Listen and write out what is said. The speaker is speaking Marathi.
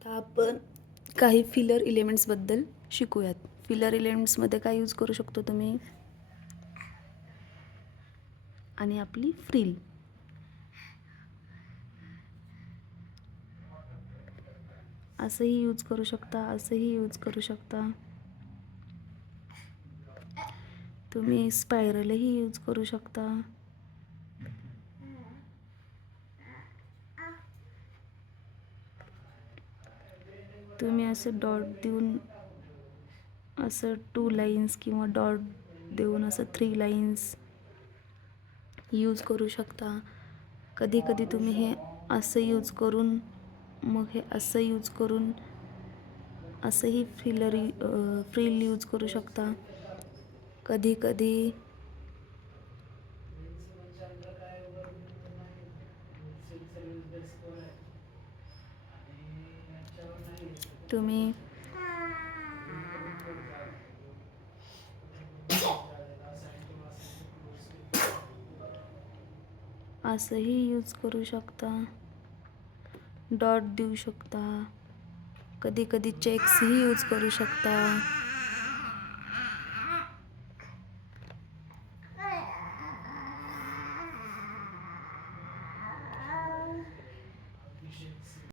आता आपण काही फिलर एलिमेंट्सबद्दल शिकूयात. फिलर एलिमेंट्समध्ये काय यूज करू शकतो तुम्ही, आणि आपली फ्रिल. असंही यूज करू शकता, असंही यूज करू शकता. तुम्ही स्पायरलही यूज करू शकता. तुम्ही असं डॉट देऊन असं 2 लाईन्स किंवा डॉट देऊन असं 3 लाईन्स यूज करू शकता. कधी कधी तुम्ही हे असं यूज करून, मग हे असं यूज करून असंही फ्रिल यूज करू शकता. कधी कधी तुम्ही असंही यूज करू शकता, डॉट देऊ शकता. कधी कधी चेक्सही यूज करू शकता.